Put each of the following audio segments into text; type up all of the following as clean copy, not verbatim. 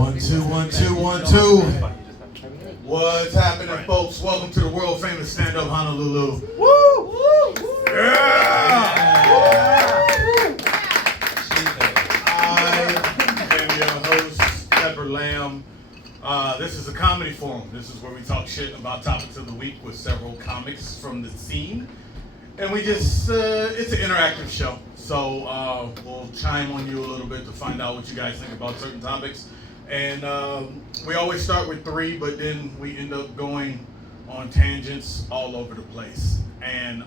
1, 2, 1, 2, 1, 2. What's happening, folks? Welcome to the world famous stand-up Honolulu. Woo! Woo! Yeah! I am your host, Pepper Lamb. This is a comedy forum. This is where we talk shit about topics of the week with several comics from the scene. And we just, it's an interactive show. So we'll chime on you a little bit to find out what you guys think about certain topics. And we always start with 3, but then we end up going on tangents all over the place. And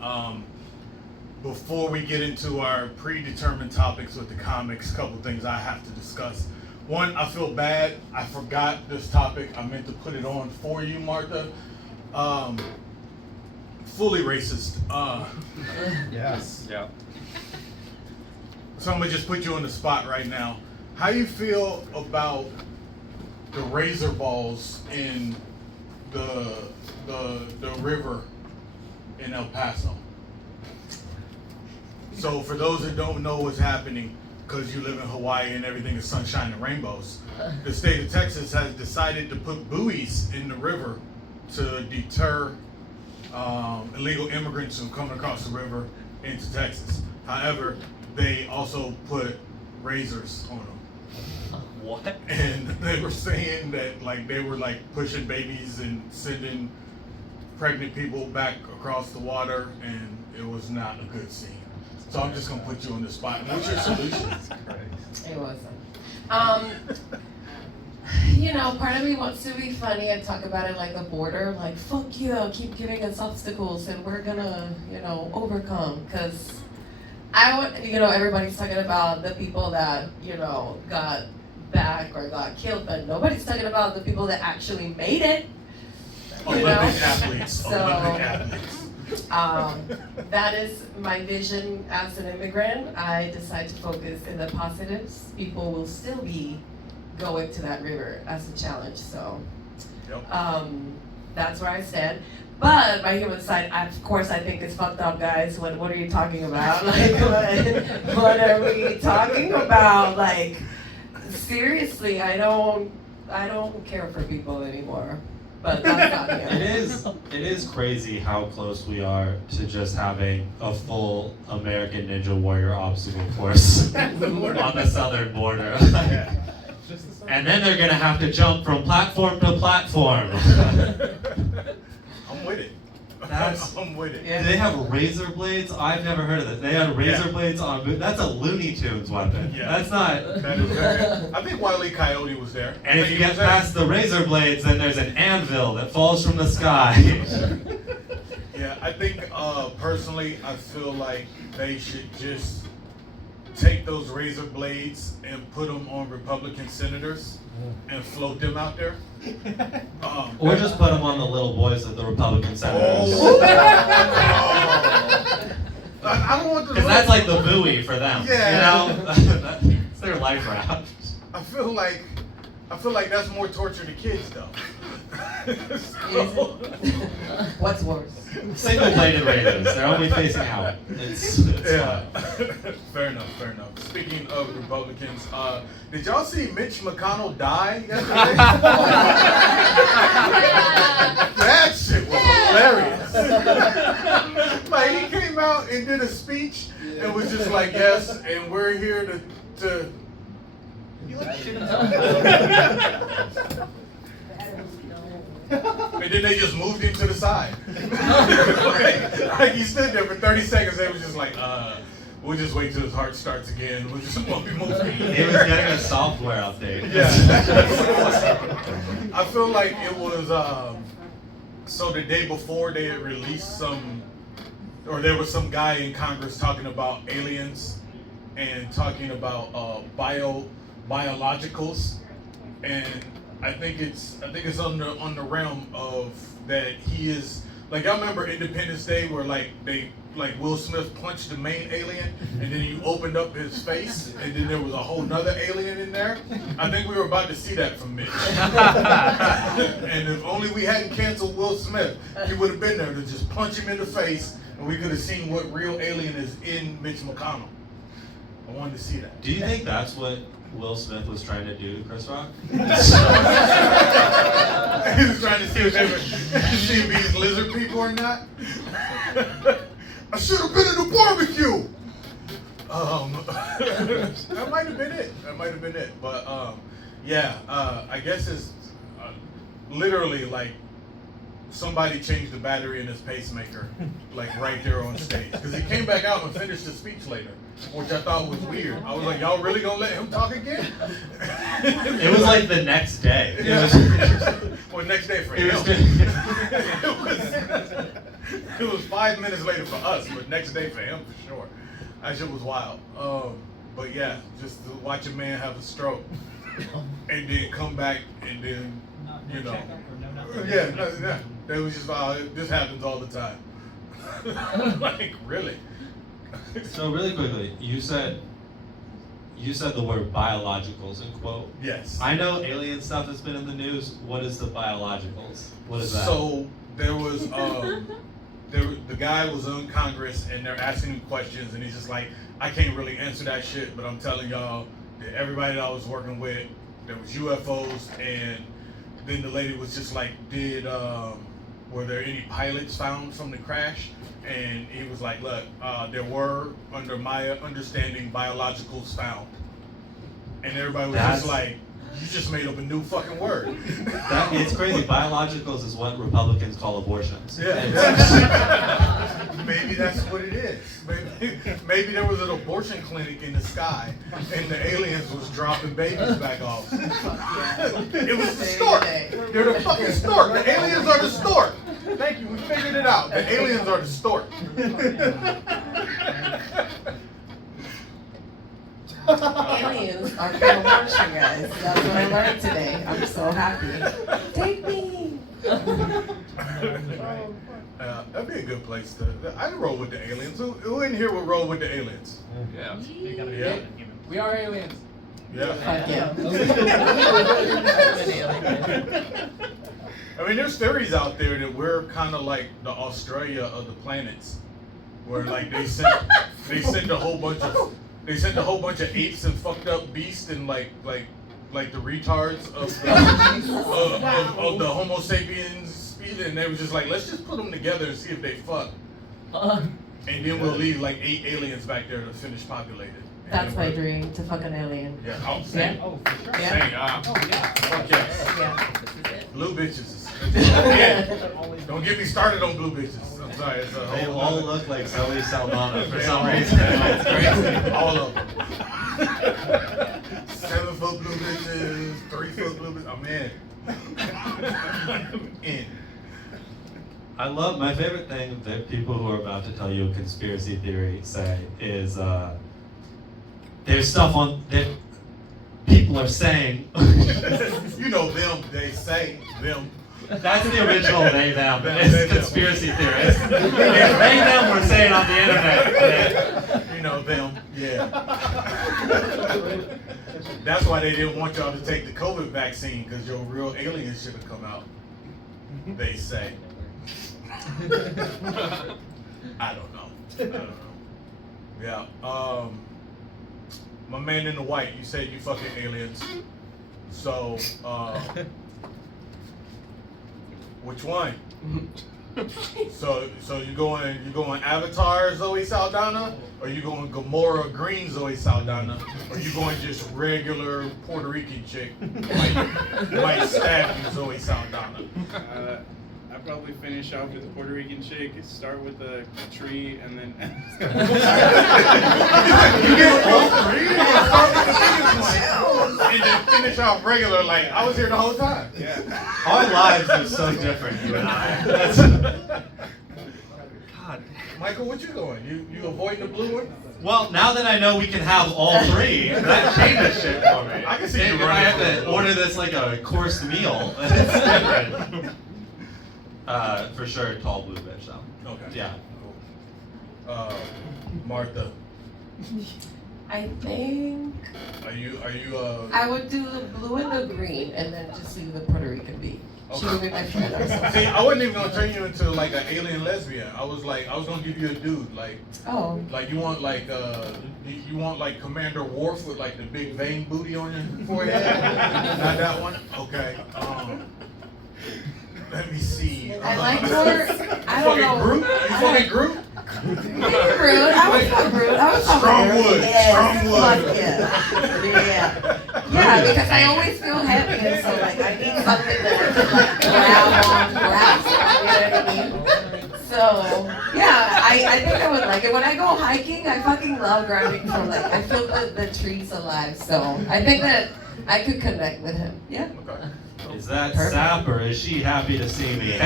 before we get into our predetermined topics with the comics, a couple things I have to discuss. One, I feel bad. I forgot this topic. I meant to put it on for you, Martha. Fully racist. Yes. Yeah. So I'm gonna just put you on the spot right now. How you feel about the razor balls in the river in El Paso? So for those that don't know what's happening, because you live in Hawaii and everything is sunshine and rainbows, the state of Texas has decided to put buoys in the river to deter illegal immigrants from coming across the river into Texas. However, they also put razors on them. What? And they were saying that they were pushing babies and sending pregnant people back across the water, and it was not a good scene. So I'm just gonna put you on the spot. What's your solution? It wasn't. Part of me wants to be funny and talk about it like a border, like, fuck you, keep giving us obstacles and we're gonna, overcome. Because everybody's talking about the people that, got back or got killed, but nobody's talking about the people that actually made it. Olympic athletes. That is my vision as an immigrant. I decide to focus in the positives. People will still be going to that river as a challenge. So that's where I stand. But my human side, of course, I think it's fucked up, guys. What are you talking about? What are we talking about? Seriously, I don't care for people anymore. But that's not me. It is crazy how close we are to just having a full American Ninja Warrior obstacle course on the southern border. And then they're gonna have to jump from platform to platform. I'm with it. I'm with it. Do they have razor blades? I've never heard of this. They had razor blades on. That's a Looney Tunes weapon. Yeah. That's not. That is very, I think Wile E. Coyote was there. And if you get past the razor blades, then there's an anvil that falls from the sky. Yeah, I think personally, I feel like they should just take those razor blades and put them on Republican senators and float them out there. Or just put them on the little boys of the Republican senators. I don't want to. Because that's like the buoy for them. Yeah. It's their life raft. I feel like that's more torture to kids, though. What's worse? Single-bladed razors. They're only facing out. It's yeah. Fair enough. Speaking of Republicans, did y'all see Mitch McConnell die yesterday? That shit was hilarious. He came out and did a speech and was just like, yes, and we're here to and then they just moved him to the side. He stood there for 30 seconds. They was just like, we'll just wait till his heart starts again. We'll just won't be moving. He was getting a software update. Yeah. I feel like it was, so the day before they had released there was some guy in Congress talking about aliens and talking about biologicals, and I think it's on the realm of that he is I remember Independence Day where Will Smith punched the main alien and then you opened up his face and then there was a whole nother alien in there. I think we were about to see that from Mitch. And if only we hadn't canceled Will Smith, he would have been there to just punch him in the face and we could have seen what real alien is in Mitch McConnell. I wanted to see that. Do you think that's what Will Smith was trying to do to Chris Rock? He was trying to see if they were see if these lizard people or not. I should have been in the barbecue. That might have been it. That might have been it. But yeah, I guess it's literally like somebody changed the battery in his pacemaker, like right there on stage. Because he came back out and finished his speech later, which I thought was weird. I was like, y'all really gonna let him talk again? It was like the next day. Yeah. Well, next day for him. It was 5 minutes later for us, but next day for him for sure. That shit was wild. But yeah, just to watch a man have a stroke and then come back and then, you know. Yeah, no. It was just, this happens all the time. Like, really? So really quickly, you said the word biologicals in quote. Yes. I know alien stuff has been in the news. What is the biologicals? What is that? So there was the guy was on Congress and they're asking him questions and he's just like, I can't really answer that shit, but I'm telling y'all that everybody that I was working with, there was UFOs, and then the lady was just like, were there any pilots found from the crash? And he was like, look, there were, under my understanding, biologicals found. And everybody was just like, you just made up a new fucking word. It's crazy. Biologicals is what Republicans call abortions. Yeah. Maybe that's what it is. Maybe there was an abortion clinic in the sky and the aliens was dropping babies back off. It was the stork. They're the fucking stork. The aliens are the stork. Thank you, we figured it out. The aliens are the stork. Aliens are pro-abortion, guys. That's what I learned today. I'm so happy. Take me. That'd be a good place to. I'd roll with the aliens. Who in here would roll with the aliens? Yeah. Yeah. We are aliens. Yeah. Fuck yeah. I mean, there's theories out there that we're kind of like the Australia of the planets, where like they sent a whole bunch of apes and fucked up beasts and like the retards of the Homo sapiens species, and they was just like, let's just put them together and see if they fuck, and then we'll leave like 8 aliens back there to finish populated. That's my dream, to fuck an alien. Yeah. Oh, same. Oh, for sure. Yeah. Same. Oh, yeah. Fuck yes. Yeah. Blue bitches. Yeah. Don't get me started on blue bitches. I'm sorry. It's a They whole all other- look like Zoe Saldana for They some all- reason. It's crazy. All of them. 7-foot blue bitches, 3-foot blue bitches. I'm in. I love, my favorite thing that people who are about to tell you a conspiracy theory say is there's stuff on that people are saying. You know them, they say them. That's the original they them. Them, It's they, them. conspiracy theorists. If they them were saying on the internet. You know them, yeah. That's why they didn't want y'all to take the COVID vaccine, because your real aliens should have come out. They say. I don't know. Yeah. My man in the white, you said you fucking aliens. So, which one? So you going Avatar Zoe Saldana, or you going Gamora Green Zoe Saldana, or you going just regular Puerto Rican chick might stab you Zoe Saldana? I'd probably finish off with the Puerto Rican chick, start with a tree, and then. You get all 3? And then finish off regular, like, I was here the whole time. Yeah. Our lives are so different, you and I. God. Michael, what you going? You avoiding the blue one? Well, now that I know we can have all 3, that changes shit for me. I can see you If I running have for to it. order this like a course meal, it's different. For sure, tall blue bitch though. Okay. Yeah. Martha, I think are you I would do the blue and the green, and then just leave the Puerto Rican be. She would be my friend or something. See, I wasn't even gonna turn you into like an alien lesbian. I was gonna give you a dude, like you want you want like Commander Worf with like the big vein booty on your forehead. Not that one. Okay. Let me see. I like more. I don't know. Groot? You fucking Groot? Maybe Groot. I was fuck Groot. I was fuck Strong Groot. wood. Yes, Strong wood. fuck yeah. Yeah, because I always feel heavy, and so like I need something that I can like grab on, you know what I mean? So yeah, I think I would like it. When I go hiking, I fucking love grabbing from like I feel the trees alive. So I think that I could connect with him. Yeah. Okay. Is that Sap or is she happy to see me?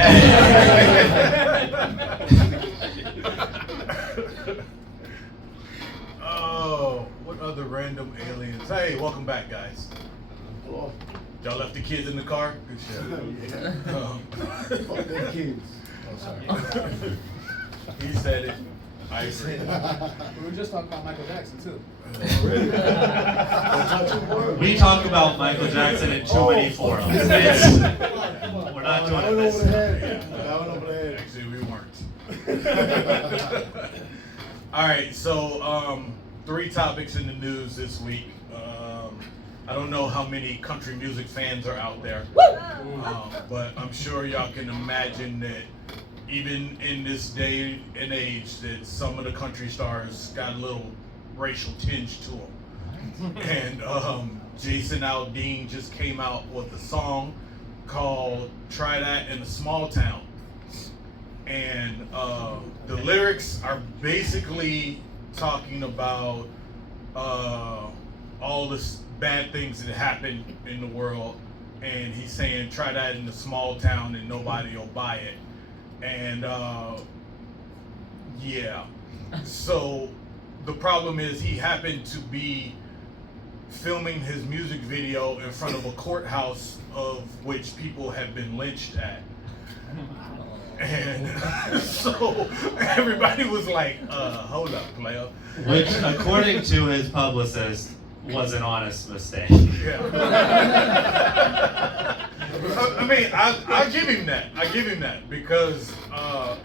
Oh, what other random aliens? Hey, welcome back, guys. Hello. Y'all left the kids in the car? Good shit. Fuck them kids. Oh, sorry. He said it. I agree. We were just talking about Michael Jackson too. We talk about Michael Jackson in too many forums. We're not doing it this time. Actually, we weren't. All right, so 3 topics in the news this week. I don't know how many country music fans are out there, but I'm sure y'all can imagine that even in this day and age that some of the country stars got a little racial tinge to them. And Jason Aldean just came out with a song called Try That in a Small Town. And the lyrics are basically talking about all the bad things that happen in the world. And he's saying, try that in a small town and nobody will buy it. And yeah, so the problem is he happened to be filming his music video in front of a courthouse of which people have been lynched at. And so everybody was like, hold up, player. Which, according to his publicist, was an honest mistake. Yeah. I mean, I give him that. I give him that because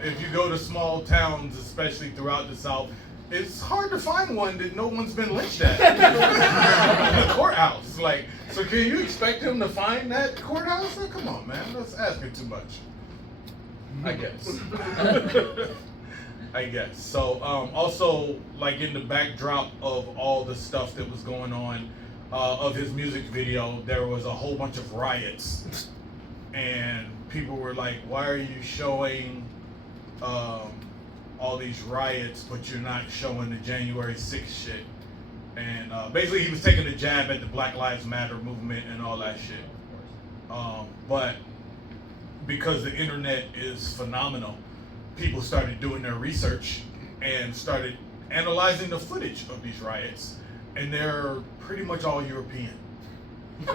if you go to small towns, especially throughout the South, it's hard to find one that no one's been lynched at. In a courthouse. Like, so can you expect him to find that courthouse? Oh, come on, man. That's asking too much. I guess. I guess. So, also, like in the backdrop of all the stuff that was going on of his music video, there was a whole bunch of riots. And people were like, why are you showing all these riots, but you're not showing the January 6th shit? And basically, he was taking a jab at the Black Lives Matter movement and all that shit. But because the internet is phenomenal, people started doing their research and started analyzing the footage of these riots, and they're pretty much all European. It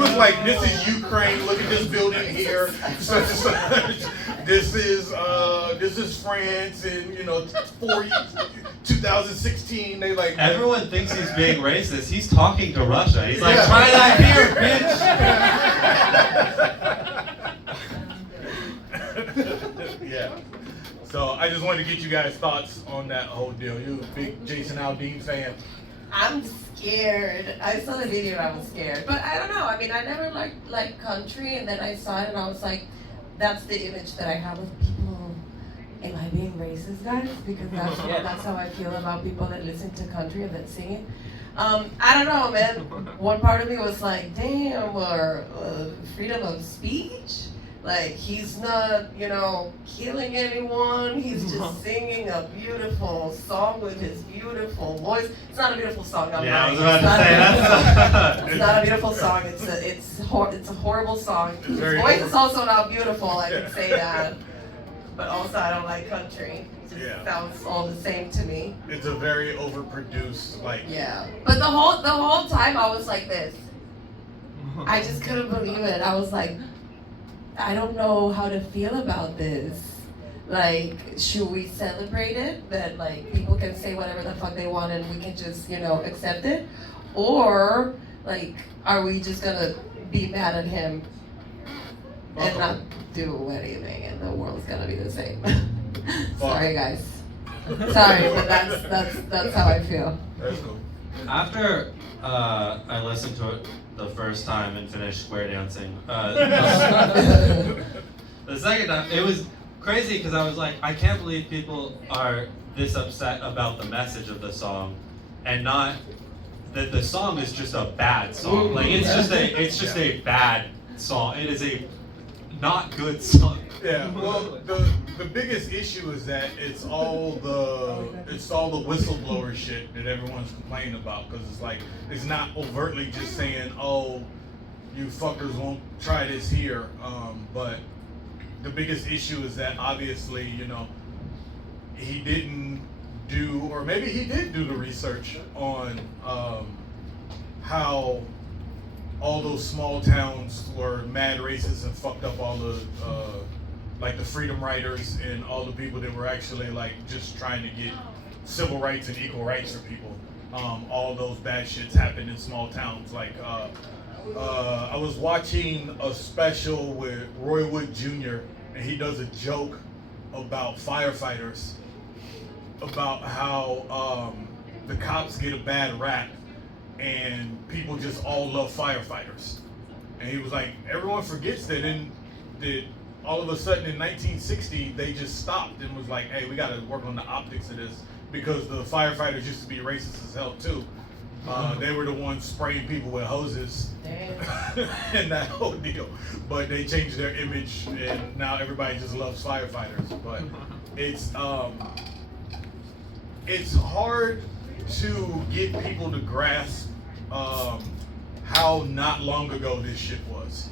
was like, this is Ukraine. Look at this building here. Such and such. This is France, and 2016. They like everyone thinks he's being racist. He's talking to Russia. He's like, try that here, bitch. Yeah. So I just wanted to get you guys' thoughts on that whole deal. You a big Jason Aldean fan? I'm scared. I saw the video and I was scared. But I don't know. I mean, I never liked country, and then I saw it and I was like, that's the image that I have of people. Am I being racist, guys? Because that's how I feel about people that listen to country and that sing it. I don't know, man. One part of me was like, damn, or freedom of speech? Like, he's not, killing anyone. He's just singing a beautiful song with his beautiful voice. It's not a beautiful song. I'm Yeah, I lying. was about to say that. It's not a beautiful song. It's a horrible song. His voice is also not beautiful. I can say that. But also, I don't like country. It just sounds all the same to me. It's a very overproduced, Yeah. But the whole time I was like this. I just couldn't believe it. I was like, I don't know how to feel about this. Like, should we celebrate it? That, like, people can say whatever the fuck they want and we can just, accept it? Or Like, are we just gonna be mad at him and not do anything, and the world's gonna be the same? Sorry, guys. Sorry, but that's how I feel. That's cool. After I listened to it the first time and finished square dancing, the second time it was crazy because I was like, I can't believe people are this upset about the message of the song, and not that the song is just a bad song. Like it's just a bad song. It is a not good song. Yeah, well, the biggest issue is that it's all the whistleblower shit that everyone's complaining about, because it's like it's not overtly just saying, oh, you fuckers won't try this here, but the biggest issue is that obviously, you know, he didn't do, or maybe he did do the research on how all those small towns were mad racist and fucked up all the like the freedom riders and all the people that were actually like just trying to get civil rights and equal rights for people. All those bad shits happened in small towns. Like I was watching a special with Roy Wood Jr. and he does a joke about firefighters, about how the cops get a bad rap and people just all love firefighters. And he was like, everyone forgets that all of a sudden in 1960 they just stopped and was like, hey, we got to work on the optics of this, because the firefighters used to be racist as hell too. They were the ones spraying people with hoses and that whole deal. But they changed their image and now everybody just loves firefighters. But it's hard to get people to grasp how not long ago this shit was.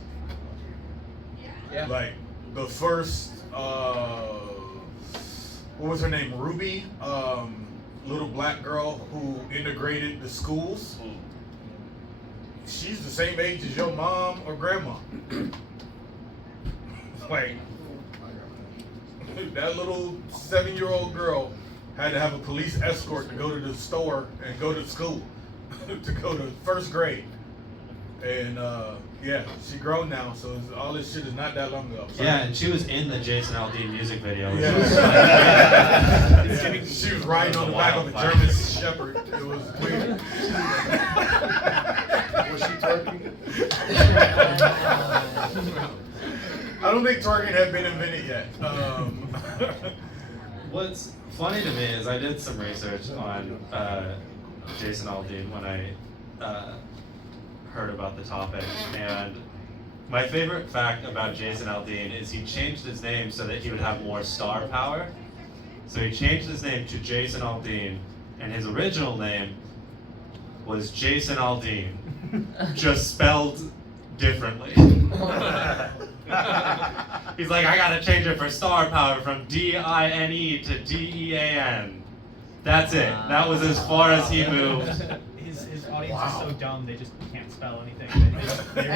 Yeah. Like the first, what was her name? Ruby, little black girl who integrated the schools. She's the same age as your mom or grandma. Like, that little 7-year-old girl had to have a police escort to go to the store and go to school, to go to first grade. And yeah, she grown now, so all this shit is not that long ago. Yeah, and she was in the Jason Aldean music video. Which Yeah. was like, Yeah, she was riding on the back of a German Shepherd. It was weird. Was she twerking? I don't think twerking had been invented yet. What's funny to me is I did some research on Jason Aldean when I heard about the topic, and my favorite fact about Jason Aldean is he changed his name so that he would have more star power. So he changed his name to Jason Aldean, and his original name was Jason Aldean, just spelled differently. He's like, I gotta change it for star power from D-I-N-E to D-E-A-N. That's it. That was as far as he moved. His audience is so dumb, they just can't spell anything. I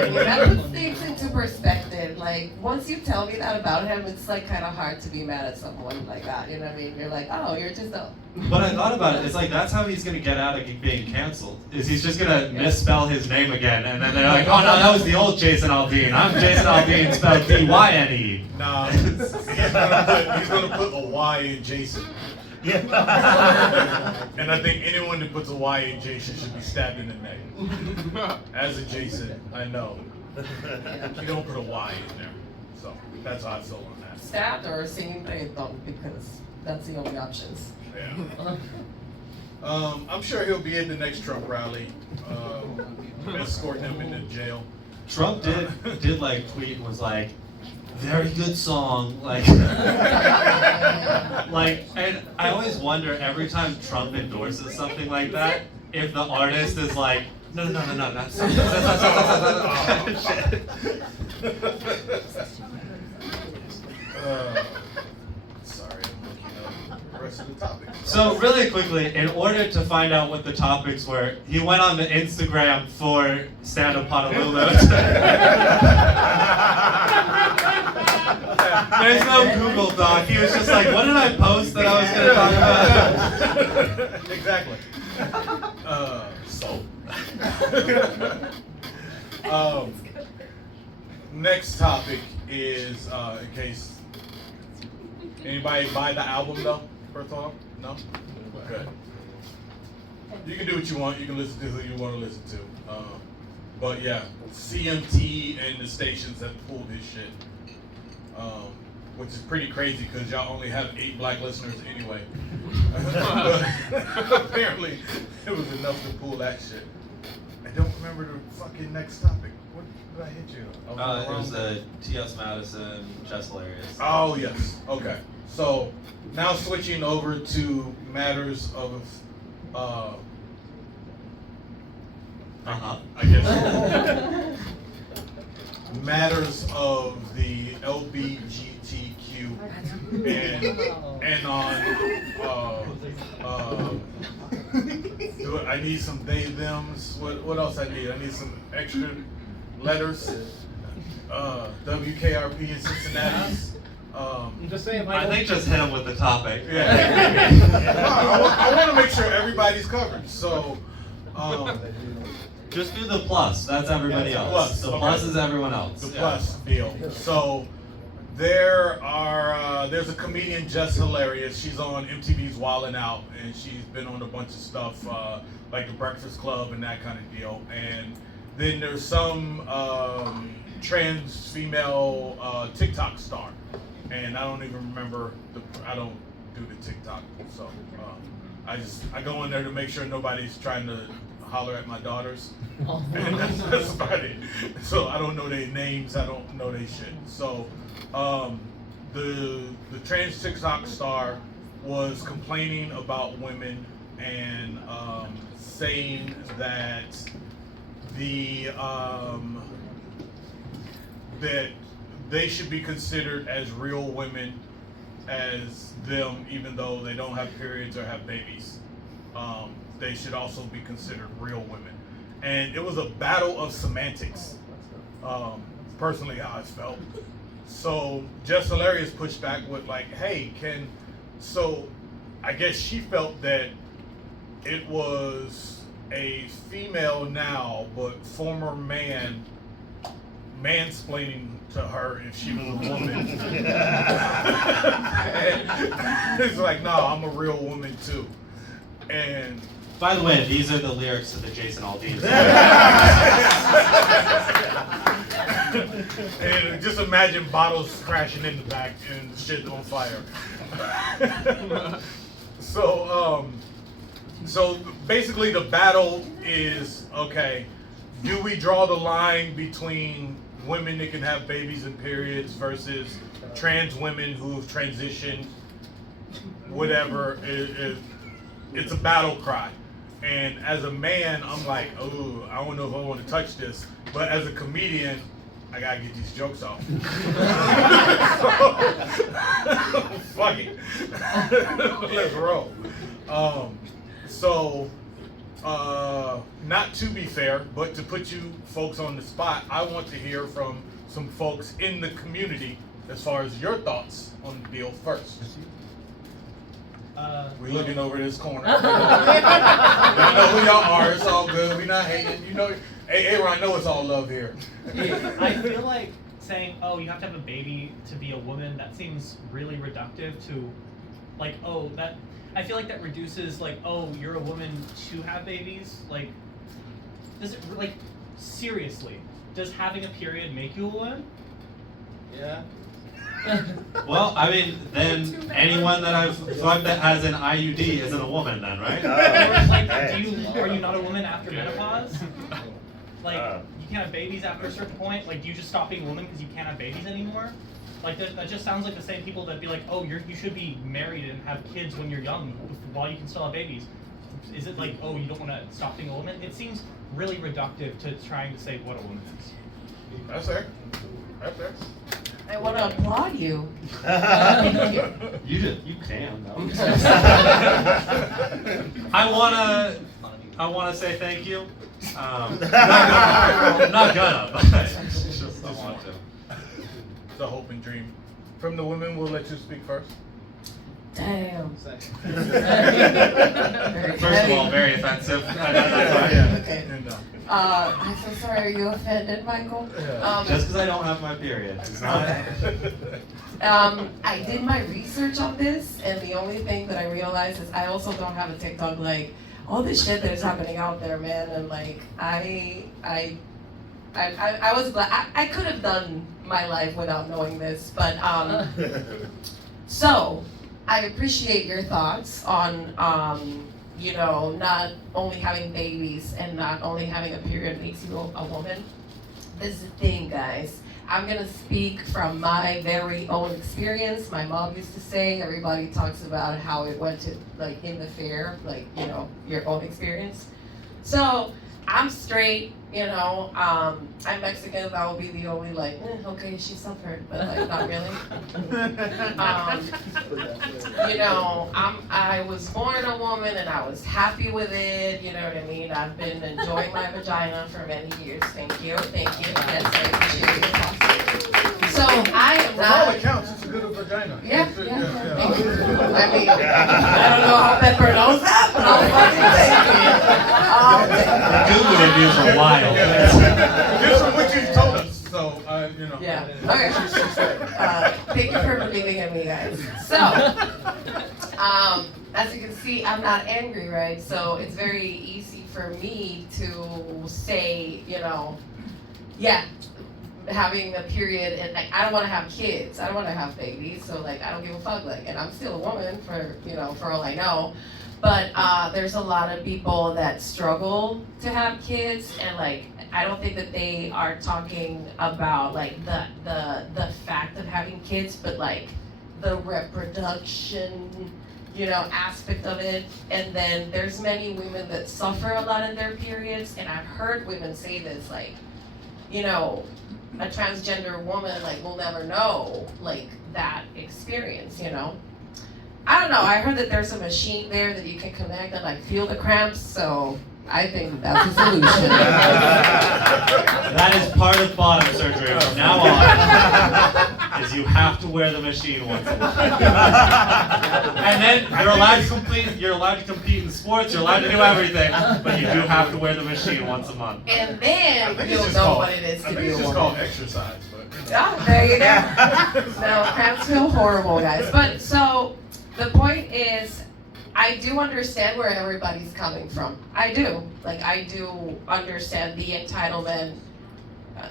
mean, that puts things into perspective. Like, once you tell me that about him, it's like kind of hard to be mad at someone like that. You know what I mean? You're like, oh, you're just a. But I thought about it, it's like that's how he's gonna get out of being canceled. Is he's just gonna misspell his name again, and then they're like, oh no, that was the old Jason Aldean. I'm Jason Aldean spelled D-Y-N-E. Nah, he's gonna put a Y in Jason. Yeah. And I think anyone that puts a Y in Jason should be stabbed in the neck. As a Jason, I know. You don't put a Y in there. So that's how I feel on that. Stabbed or singing reggaeton, because that's the only options. Yeah. I'm sure he'll be at the next Trump rally, escorting him into jail. Trump did like tweet and was like, very good song, like, like, and I always wonder every time Trump endorses something like that, if the artist is like, no, that's shit. Sorry, I'm looking up the rest of the topics. So really quickly, in order to find out what the topics were, he went on the Instagram for Stand Up Honolulu. There's no Google Doc. He was just like, what did I post that I was going to talk about? Exactly. So. Next topic is, in case anybody buy the album though, first of all? No? Good. You can do what you want. You can listen to who you want to listen to. But yeah, CMT and the stations have pulled this shit. Which is pretty crazy because y'all only have 8 black listeners anyway. But apparently, it was enough to pull that shit. I don't remember the fucking next topic. What did I hit you? It was the T.S. Madison, Just Hilarious. Oh, yes. Okay. So, now switching over to matters of, I guess, matters of the LBGTQ and on, I need some they, thems. What else I need? I need some extra letters. WKRP in Cincinnati. I'm just saying, I think just hit him with the topic. Yeah. I want to make sure everybody's covered. So, just do the plus. That's everybody else. Plus, The okay. plus is everyone else. the plus deal. So, there's a comedian, Just Hilarious. She's on MTV's Wildin' Out, and she's been on a bunch of stuff like The Breakfast Club and that kind of deal. And then there's some trans female TikTok star, and I don't even remember I don't do the TikTok, so I go in there to make sure nobody's trying to holler at my daughters, and that's about it. So I don't know their names, I don't know their shit. So the trans TikTok star was complaining about women and saying that that they should be considered as real women as them, even though they don't have periods or have babies. They should also be considered real women. And it was a battle of semantics, personally how I felt. So Just Hilarious pushed back with like, hey, so I guess she felt that it was a female now, but former man mansplaining to her if she was a woman. It's like, no, I'm a real woman too. And By the way, these are the lyrics to the Jason Aldean song. and just imagine bottles crashing in the back and shit on fire. So basically the battle is, okay, do we draw the line between women that can have babies and periods versus trans women who've transitioned, whatever? It's a battle cry. And as a man, I'm like, oh, I don't know if I want to touch this. But as a comedian, I gotta get these jokes off. Fuck it. Let's roll. Not to be fair, but to put you folks on the spot, I want to hear from some folks in the community as far as your thoughts on the deal first. We're looking over this corner. Y'all know who y'all are. It's all good. We not hating. You know, hey, Aaron, I know it's all love here. I feel like saying, oh, you have to have a baby to be a woman, that seems really reductive to, like, oh, that, I feel like that reduces, like, oh, you're a woman to have babies. Like, does it, like, seriously, does having a period make you a woman? Yeah. Well, I mean, then anyone that I've fucked that has an IUD isn't a woman then, right? Or, like, are you not a woman after menopause? Like, you can't have babies after a certain point? Like, do you just stop being a woman because you can't have babies anymore? Like, that just sounds like the same people that be like, oh, you should be married and have kids when you're young while you can still have babies. Is it like, oh, you don't want to stop being a woman? It seems really reductive to trying to say what a woman is. That's fair. That's fair. I want to applaud you. You can. I wanna say thank you. I'm not gonna, but I just don't want to. It's a hope and dream. From the women, we'll let you speak first. Damn. First of all, very offensive. Yeah. Okay. And, I'm so sorry. Are you offended, Michael? Just because I don't have my period. It's not. I did my research on this, and the only thing that I realized is I also don't have a TikTok. Like all this shit that is happening out there, man, and like I was glad I could have done my life without knowing this, but so I appreciate your thoughts on not only having babies and not only having a period makes you a woman. This is the thing, guys. I'm gonna speak from my very own experience. My mom used to say, everybody talks about how it went to, like, in the fair, like, your own experience. So, I'm straight, I'm Mexican, that will be the only, like, okay, she suffered, but, like, not really. I was born a woman and I was happy with it, you know what I mean? I've been enjoying my vagina for many years. Thank you. Yes, I appreciate it. So I am From all not. accounts, it's a good vagina. Yeah. It's a- Thank you. I mean, I don't know how Pepper knows that, but I'll fucking Googling you for a while. Just from what you've told us, so, Yeah. Okay. Thank you for believing in me, guys. So, as you can see, I'm not angry, right? So it's very easy for me to say, having a period, and I don't want to have kids. I don't want to have babies. So like, I don't give a fuck. Like, and I'm still a woman for all I know. But there's a lot of people that struggle to have kids, and like, I don't think that they are talking about like the fact of having kids, but like the reproduction, aspect of it. And then there's many women that suffer a lot in their periods, and I've heard women say this, like, a transgender woman like will never know like that experience, I don't know. I heard that there's a machine there that you can connect and like feel the cramps, so I think that's a solution. That is part of bottom surgery from now on. Is you have to wear the machine once a month. And then you're allowed to compete in sports, you're allowed to do everything, but you do have to wear the machine once a month. And then you'll know what it is to be a it's just woman. called exercise, but. Oh, there you go. No, cramps feel horrible, guys. But so the point is, I do understand where everybody's coming from. I do. Like, I do understand the entitlement.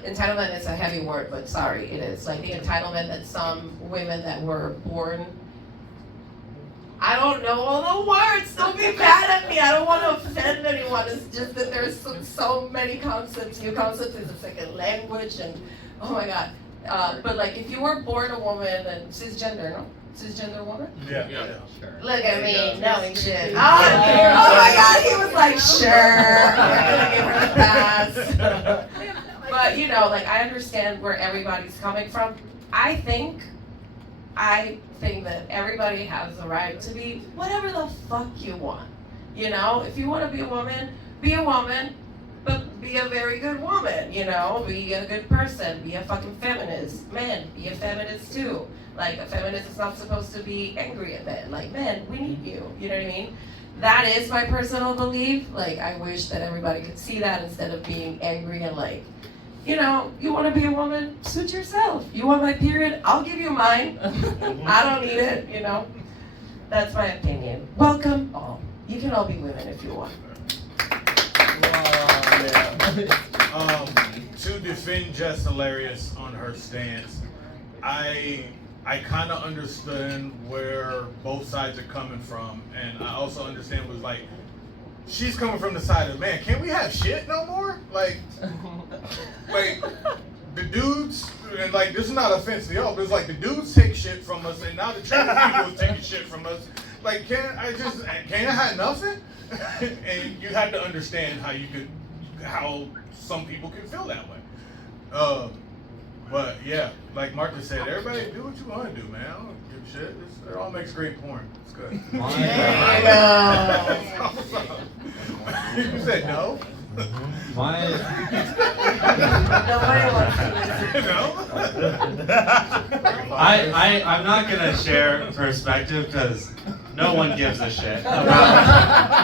Entitlement is a heavy word, but sorry, it is. Like, the entitlement that some women that were born. I don't know all the words. Don't be mad at me. I don't want to offend anyone. It's just that there's so many concepts. New concepts is a second language, and oh my God. But like, if you were born a woman and cisgender, no? Cisgender woman? Yeah. Sure. Look at me, knowing shit. Oh my God, he was like, sure, we're gonna give her the pass. But like, I understand where everybody's coming from. I think that everybody has the right to be whatever the fuck you want. If you want to be a woman, but be a very good woman, be a good person, be a fucking feminist. Men, be a feminist too. Like, a feminist is not supposed to be angry at men. Like, men, we need you. You know what I mean? That is my personal belief. Like, I wish that everybody could see that instead of being angry and like, you want to be a woman? Suit yourself. You want my period? I'll give you mine. I don't need it, That's my opinion. Welcome all. You can all be women if you want. To defend Jess Hilarious on her stance, I kind of understand where both sides are coming from, and I also understand was like, she's coming from the side of, man, can't we have shit no more? Like the dudes, and like, this is not offense to y'all, but it's like the dudes take shit from us, and now the trans people is taking shit from us. Like, can't I have nothing? And you have to understand how some people can feel that way. But yeah, like Martha said, everybody do what you want to do, man. I don't give a shit. It all makes great porn. It's good. You said no? Nobody wants to listen. No? I'm not gonna share perspective because no one gives a shit about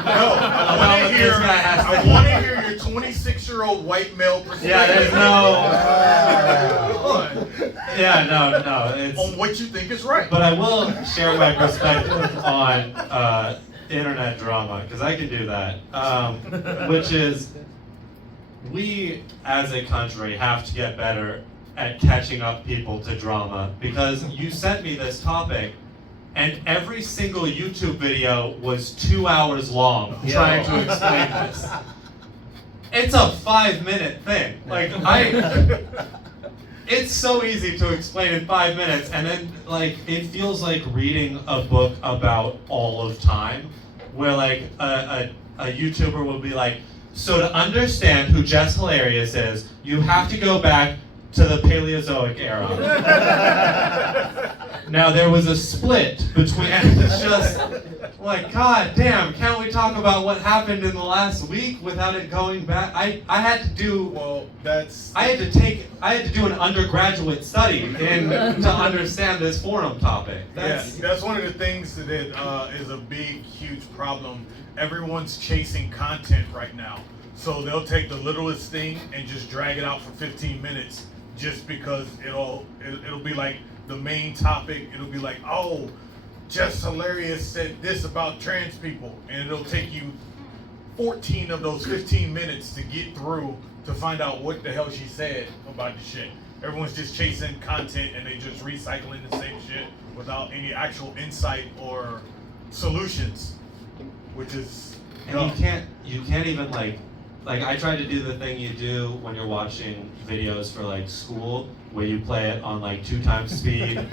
No, what this guy has to I want to hear your 26-year-old white male perspective. Yeah, there's no. on Yeah, no. It's. what you think is right. But I will share my perspective on internet drama, because I can do that. Which is, we as a country have to get better at catching up people to drama, because you sent me this topic and every single YouTube video was 2 hours long trying to explain this. It's a 5-minute thing. Like, it's so easy to explain in 5 minutes, and then like it feels like reading a book about all of time, where like a YouTuber will be like, so to understand who Jess Hilarious is, you have to go back to the Paleozoic era. Now there was a split between, and it's just like, god damn, can't we talk about what happened in the last week without it going back? I had to do I had to do an undergraduate study to understand this forum topic. That's one of the things that is a big, huge problem. Everyone's chasing content right now. So they'll take the littlest thing and just drag it out for 15 minutes just because it'll be like the main topic. It'll be like, oh, Jess Hilarious said this about trans people, and it'll take you 14 of those 15 minutes to get through to find out what the hell she said about the shit. Everyone's just chasing content and they just recycling the same shit without any actual insight or solutions, which is and you can't even like I tried to do the thing you do when you're watching videos for like school, where you play it on like 2 times speed. And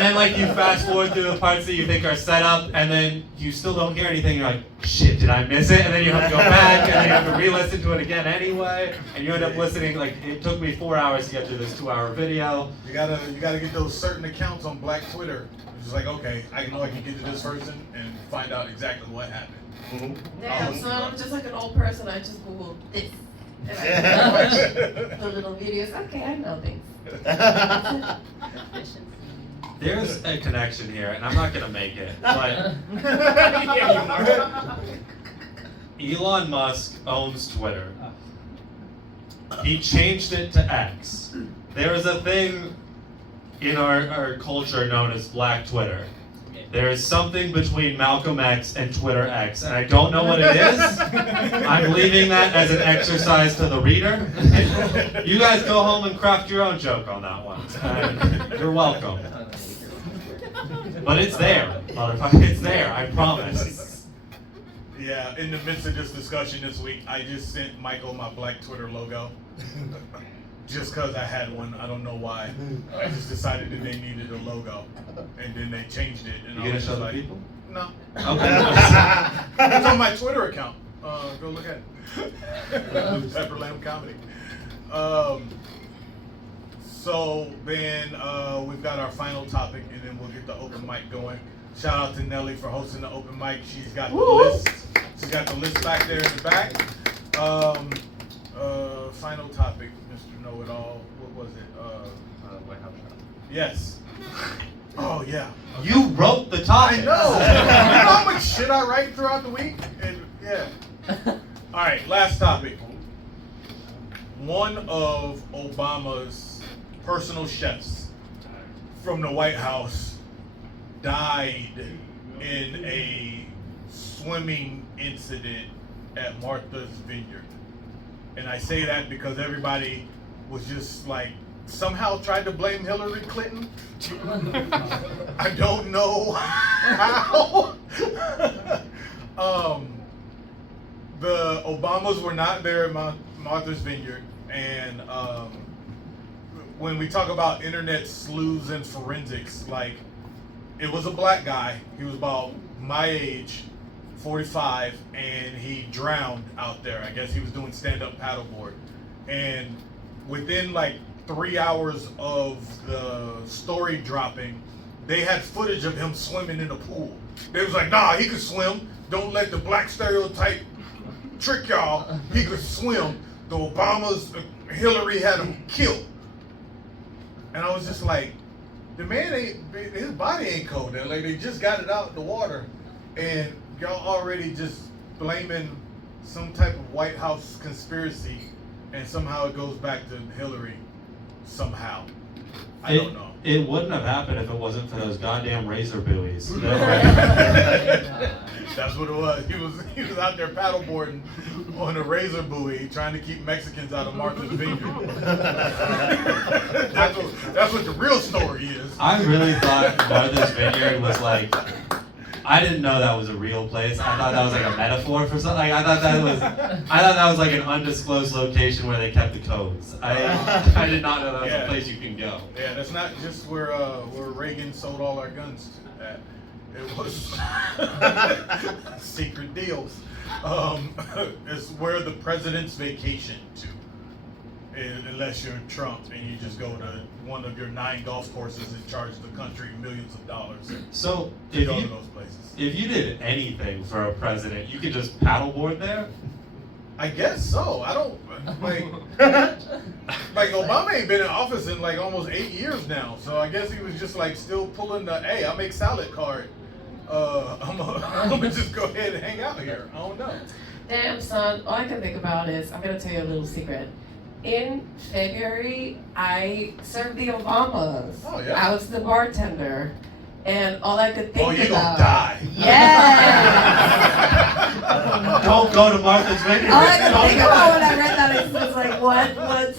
then like you fast forward through the parts that you think are set up, and then you still don't hear anything. You're like, shit, did I miss it? And then you have to go back, and then you have to re-listen to it again anyway. And you end up listening, like it took me 4 hours to get through this 2-hour video. You gotta get those certain accounts on Black Twitter. It's just like, okay, I know I can get to this person and find out exactly what happened. Damn, so I'm just like an old person. I just Googled this. And I watch the little videos. Okay, I know things. There's a connection here, and I'm not gonna make it, but Elon Musk owns Twitter. He changed it to X. There is a thing in our culture known as Black Twitter. There is something between Malcolm X and Twitter X, and I don't know what it is. I'm leaving that as an exercise to the reader. You guys go home and craft your own joke on that one. You're welcome. But it's there, motherfucker. It's there, I promise. Yeah, in the midst of this discussion this week, I just sent Michael my Black Twitter logo. Just because I had one, I don't know why. I just decided that they needed a logo, and then they changed it. And You gonna show the people? No. Okay. It's on my Twitter account. Go look at it. Pepper Lamb Comedy. So then we've got our final topic, and then we'll get the open mic going. Shout out to Nelly for hosting the open mic. She's got the list. She's got the list back there in the back. Final topic, Mr. Know-It-All. What was it? White House shot. Yes. Oh yeah. You wrote the topic. I know. You know how much shit I write throughout the week? And yeah. All right, last topic. One of Obama's personal chefs from the White House died in a swimming incident at Martha's Vineyard. And I say that because everybody was just like, somehow tried to blame Hillary Clinton. I don't know how. The Obamas were not there at Martha's Vineyard. And when we talk about internet sleuths and forensics, like, it was a black guy. He was about my age, 45, and he drowned out there. I guess he was doing stand-up paddleboard. And within like 3 hours of the story dropping, they had footage of him swimming in the pool. They was like, nah, he could swim. Don't let the black stereotype trick y'all. He could swim. The Obamas, Hillary had him killed. And I was just like, the man his body ain't cold. Like, they just got it out in the water. And y'all already just blaming some type of White House conspiracy, and somehow it goes back to Hillary somehow. I don't know. It wouldn't have happened if it wasn't for those goddamn razor buoys. That's what it was. He was out there paddleboarding on a razor buoy trying to keep Mexicans out of Martha's Vineyard. That's what the real story is. I really thought Martha's Vineyard was like, I didn't know that was a real place. I thought that was like a metaphor for something. I thought that was like an undisclosed location where they kept the codes. I did not know that was a place you can go. Yeah, that's not just where Reagan sold all our guns at. It was secret deals. It's where the presidents vacation to. Unless you're Trump and you just go to one of your 9 golf courses and charge the country millions of dollars So to go to those places. If you did anything for a president, you could just paddleboard there? I guess so. I don't like Obama ain't been in office in like almost 8 years now. So I guess he was just like still pulling the hey, I make salad card. I'm gonna just go ahead and hang out here. I don't know. Damn, son. All I can think about is I'm gonna tell you a little secret. In February, I served the Obamas. Oh, yeah. I was the bartender. And all I could think Oh, you about. gonna die. Yeah. Don't go to Martha's Vineyard. All I could think about when I read that is like, what's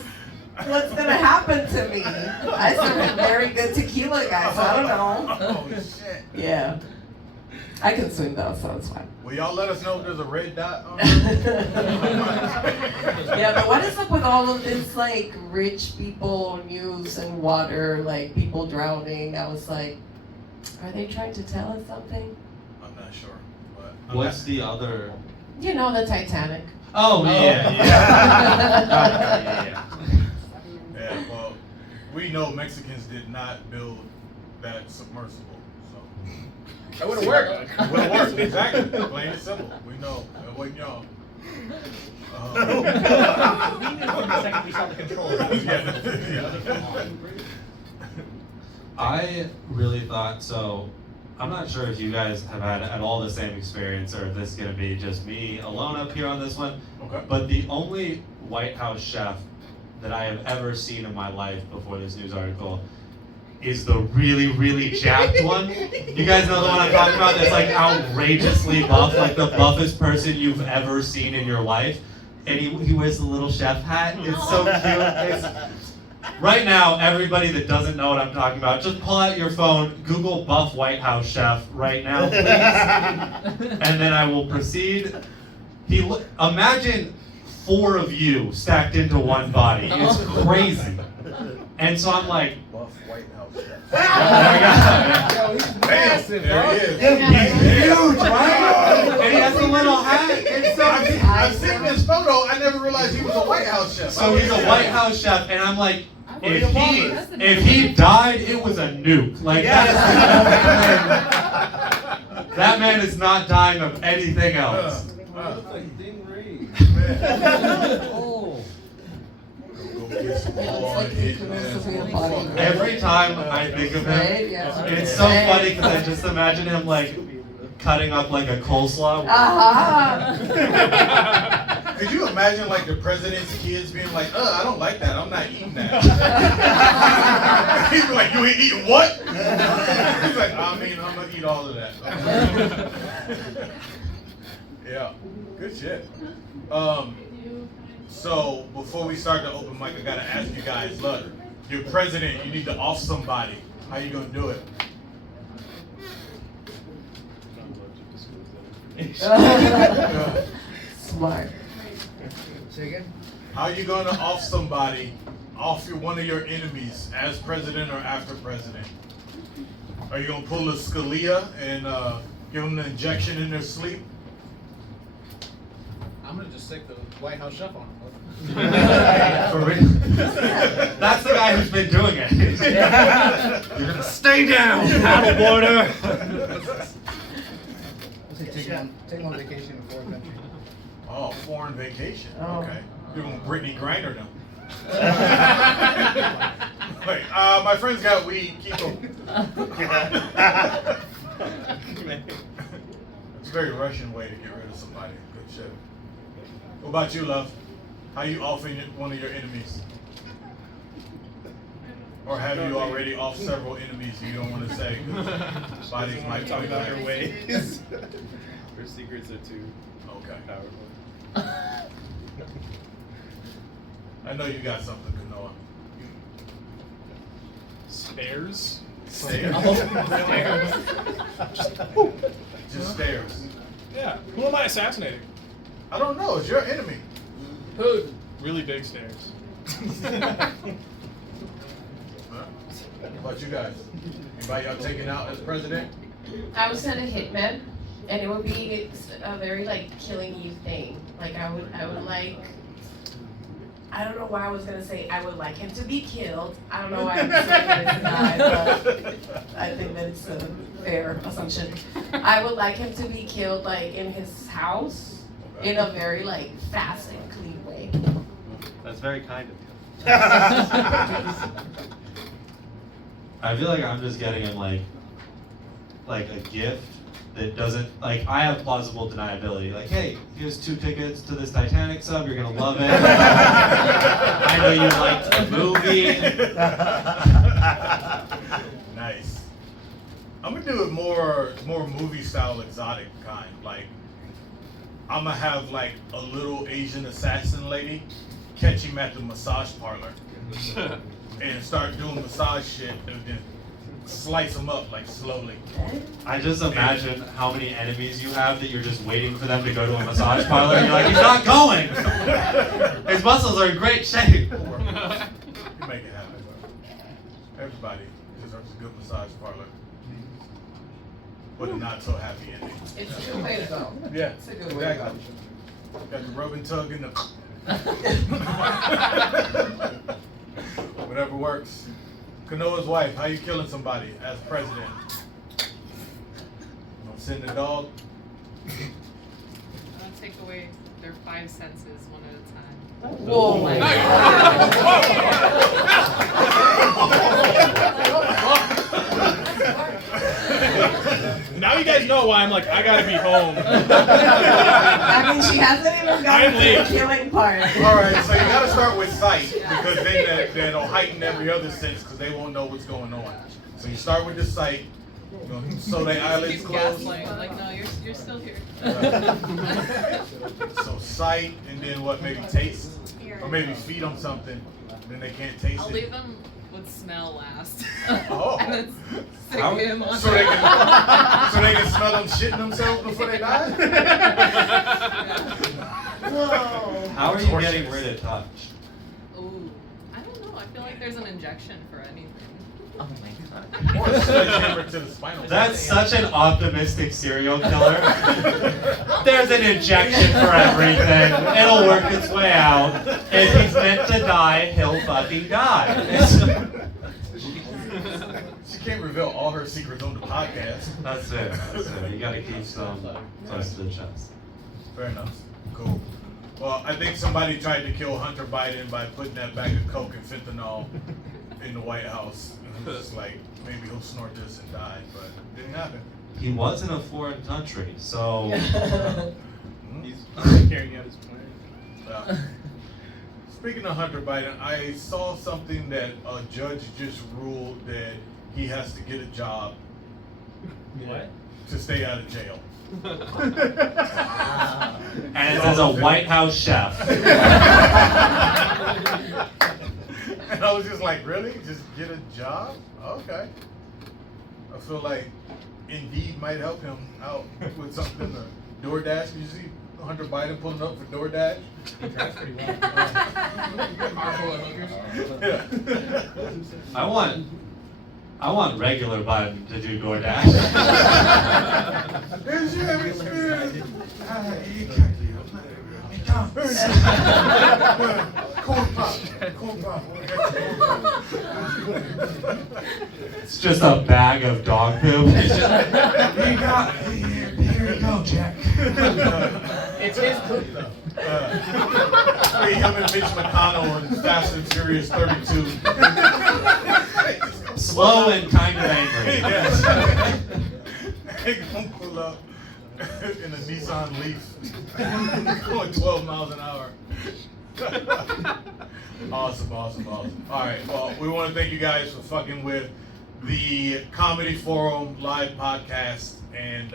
gonna happen to me? I serve a very good tequila guy, so I don't know. Oh shit. Yeah. I can swim though, so it's fine. Will y'all let us know if there's a red dot on Yeah, but what is up with all of this like rich people news and water, like people drowning? I was like, are they trying to tell us something? I'm not sure. But What's the other? You know, the Titanic. Oh, yeah. Yeah, well, we know Mexicans did not build that submersible, so. That would've worked. It would've worked, exactly. Plain and simple. We know. It wasn't y'all. We knew from the second we saw the controller. That was I really thought so. I'm not sure if you guys have had at all the same experience or if this is going to be just me alone up here on this one. Okay. But the only White House chef that I have ever seen in my life before this news article is the really, really jacked one. You guys know the one I'm talking about? That's like outrageously buff, like the buffest person you've ever seen in your life. And he wears the little chef hat. It's so cute. Right now, everybody that doesn't know what I'm talking about, just pull out your phone, Google buff White House chef right now, please. And then I will proceed. Imagine 4 of you stacked into one body. It's crazy. And so I'm like, Buff White House chef. Yo, he's massive, bro. There he is. he's huge, right? And he has a little hat. It's so I've seen this photo. I never realized he was a White House chef. So he's a White House chef, and I'm like, if he died, it was a nuke. Like that man is not dying of anything else. Looks like Ding Ray. Oh. Every time I think of him, Right? Yeah. it's so funny because I just imagine him like cutting up like a coleslaw. Uh-huh. Could you imagine like the president's kids being like, I don't like that. I'm not eating that. He'd be like, you ain't eating what? He's like, I mean, I'm gonna eat all of that. Yeah, good shit. So before we start the open mic, I gotta ask you guys, look, you're president, you need to off somebody. How you gonna do it? Smart. Say again? How you gonna off somebody, off one of your enemies as president or after president? Are you gonna pull a Scalia and give them the injection in their sleep? I'm gonna just stick the White House chef on him. For real? That's the guy who's been doing it. You're gonna stay down, paddleboarder. I'll say take one vacation in a foreign country. Oh, foreign vacation. Oh. Okay. You're gonna Brittany Griner them. Like, my friends got weed, keep them. It's a very Russian way to get rid of somebody. Good shit. What about you, love? How you offing one of your enemies? Or have you already off several enemies you don't want to say? 'Cause bodies might talk talk about back. her ways. Her secrets are too Okay. powerful. I know you got something, Kanoa. Stairs? Stairs? Just stairs. Yeah. Who am I assassinating? I don't know. It's your enemy. Who? Really big stairs. Huh? What about you guys? Anybody y'all taking out as president? I would send a hitman, and it would be a very like killing Eve thing. Like I would like. I don't know why I was gonna say I would like him to be killed. I don't know why I'm saying him to die, but I think that it's a fair assumption. I would like him to be killed like in his house, in a very like fast and clean way. That's very kind of you. I feel like I'm just getting him like a gift that doesn't, like, I have plausible deniability. Like, hey, here's 2 tickets to this Titanic sub, you're gonna love it. I know you liked the movie. Nice. I'm gonna do it more movie style, exotic kind. Like, I'm gonna have like a little Asian assassin lady catch him at the massage parlor and start doing massage shit and then slice him up like slowly. I just imagine how many enemies you have that you're just waiting for them to go to a massage parlor and you're like, he's not going! His muscles are in great shape! You make it happen. Everybody deserves a good massage parlor. But a not so happy ending. It's a good way to go. Yeah, It's a good way to go. exactly. Got the rub and tug in the whatever works. Kanoa's wife, how you killing somebody as president? Don't send the dog. I'll take away their 5 senses one at a time. Whoa. my Now you guys know why I'm like, I gotta be home. I mean, she hasn't even I'm gotten to late. the killing part. All right, so you gotta start with sight because then that'll heighten every other sense because they won't know what's going on. So you start with the sight. You know, so their eyelids Keep closed. gaslighting, like, no, you're still here. So sight, and then what? Maybe taste, or maybe feed them something. Then they can't taste I'll it. leave them with smell last. Oh. And then stick How- him on So they can smell them shitting themselves before they die. How are you getting rid of touch? Ooh, I don't know. I feel like there's an injection for anything. Oh my god. Or a sledgehammer to the spinal cord. That's such an optimistic serial killer. There's an injection for everything. It'll work its way out. If he's meant to die, he'll fucking die. She can't reveal all her secrets on the podcast. That's it. That's it. You gotta keep some close to the chest. Fair enough. Cool. Well, I think somebody tried to kill Hunter Biden by putting that bag of coke and fentanyl in the White House. And it was just like, maybe he'll snort this and die, but it didn't happen. He was in a foreign country, so He's carrying out his plan. Speaking of Hunter Biden, I saw something that a judge just ruled that he has to get a job What? to stay out of jail. and it says a White House chef. And I was just like, really? Just get a job? Okay. I feel like Indeed might help him out with something. DoorDash, you see Hunter Biden pulling up for DoorDash? That's pretty well. Yeah. I want regular Biden to do DoorDash. Here's your experience. Corn pop. It's just a bag of dog poop. Here you go, Jack. It's his poop though. Him and Mitch McConnell in Fast and Furious 32. Slow and kind of angry. Yes. They gonna pull up in a Nissan Leaf, going 12 miles an hour. Awesome. All right, well, we want to thank you guys for fucking with the Comedy Forum live podcast and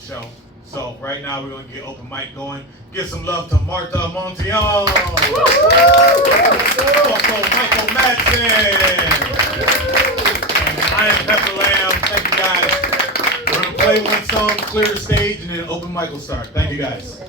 show. So right now we're gonna get open mic going. Give some love to Martha Monteón. Also Michael Madsen. And I am Pepper Lamb. Thank you guys. We're gonna play one song, clear the stage, and then open mic will start. Thank you guys.